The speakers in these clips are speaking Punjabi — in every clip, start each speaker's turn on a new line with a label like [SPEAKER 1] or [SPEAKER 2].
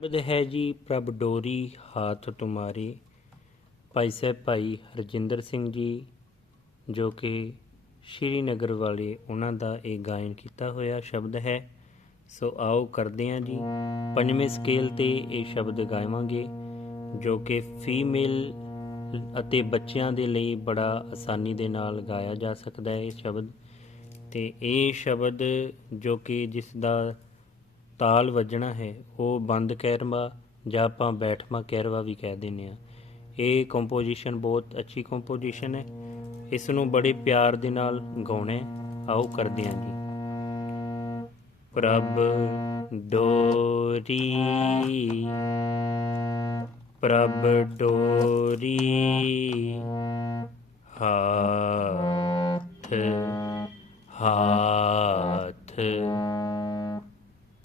[SPEAKER 1] ਸ਼ਬਦ ਹੈ ਜੀ ਪ੍ਰਭ ਡੋਰੀ ਹਾਥ ਤੁਮਾਰੇ। ਭਾਈ ਸਾਹਿਬ, ਭਾਈ ਹਰਜਿੰਦਰ ਸਿੰਘ ਜੀ, ਜੋ ਕਿ ਸ਼੍ਰੀਨਗਰ ਵਾਲੇ ਉਹਨਾਂ ਦਾ ਇਹ ਗਾਇਨ ਕੀਤਾ ਹੋਇਆ ਸ਼ਬਦ ਹੈ। ਸੋ ਆਓ ਕਰਦੇ ਹਾਂ ਜੀ ਪੰਜਵੇਂ ਸਕੇਲ ਤੇ ਇਹ ਸ਼ਬਦ ਗਾਵਾਂਗੇ, ਜੋ ਕਿ ਫੀਮੇਲ ਅਤੇ ਬੱਚਿਆਂ ਦੇ ਲਈ ਬੜਾ ਆਸਾਨੀ ਦੇ ਨਾਲ ਗਾਇਆ ਜਾ ਸਕਦਾ ਹੈ ਇਹ ਸ਼ਬਦ। ਤੇ ਇਹ ਸ਼ਬਦ ਜੋ ਕਿ ਜਿਸ ਦਾ ਤਾਲ ਵੱਜਣਾ ਹੈ, ਉਹ ਬੰਦ ਕੈਰਵਾ ਜਾਂ ਆਪਾਂ ਬੈਠਵਾਂ ਕੈਰਵਾ ਵੀ ਕਹਿ ਦਿੰਦੇ ਆ ਇਹ ਕੰਪੋਜੀਸ਼ਨ ਬਹੁਤ ਅੱਛੀ ਕੰਪੋਜੀਸ਼ਨ ਹੈ। ਇਸ ਨੂੰ ਬੜੇ ਪਿਆਰ ਦੇ ਨਾਲ ਗਾਉਣਾ ਹੈ। ਆਓ ਕਰਦੇ ਹਾਂ ਜੀ। ਪ੍ਰਭ ਡੋਰੀ ਪ੍ਰਭ ਡੋਰੀ, ਹਾਥ ਹਾਥ।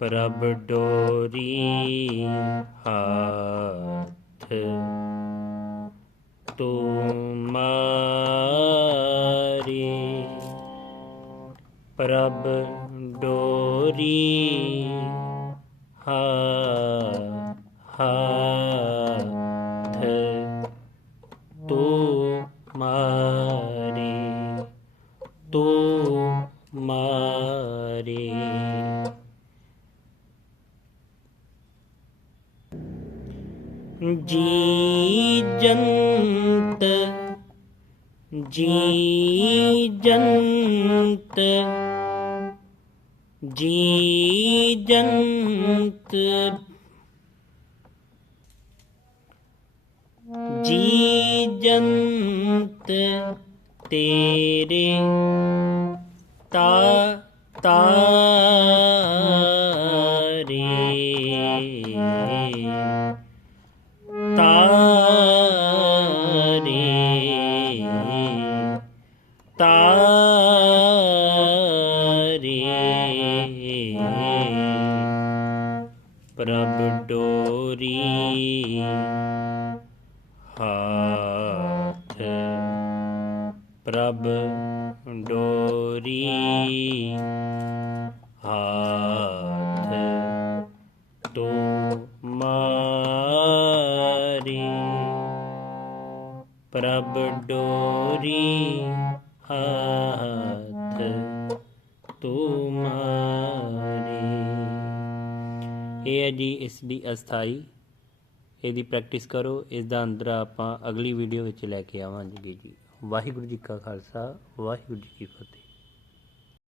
[SPEAKER 1] ਪ੍ਰਭ ਡੋਰੀ ਹਾਥ ਤੁਮਾਰੀ ਪ੍ਰਭ ਡੋਰੀ ਹਾ ਹਾਥ ਤੁਮਾਰੀ ਤੁਮਾਰੀ ਜੀ ਜੰਤ ਜੀ ਜੰਤ ਜੀ ਜੰਤ। ਜੀ ਜੰਤ ਤੇਰੇ ਤਾ ਤਾ ਤਾਰੇ ਤਾਰੇ। ਪ੍ਰਭ ਡੋਰੀ। ਹਾਥ। ਪ੍ਰਭ ਡੋਰੀ। ਹਾਥ। ਤੁਮਾਰੀ ਪ੍ਰਭ ਡੋਰੀ ਹਾਥ ਤੁਮਾਰੀ ਇਹ ਹੈ ਜੀ ਇਸ ਦੀ ਅਸਥਾਈ। ਇਹਦੀ ਪ੍ਰੈਕਟਿਸ ਕਰੋ। ਇਸ ਦਾ ਅੰਦਰ ਆਪਾਂ ਅਗਲੀ ਵੀਡੀਓ ਵਿੱਚ ਲੈ ਕੇ ਆਵਾਂਗੇ ਜੀ। ਵਾਹਿਗੁਰੂ ਜੀ ਕਾ ਖਾਲਸਾ, ਵਾਹਿਗੁਰੂ ਜੀ ਕੀ ਫਤਿਹ।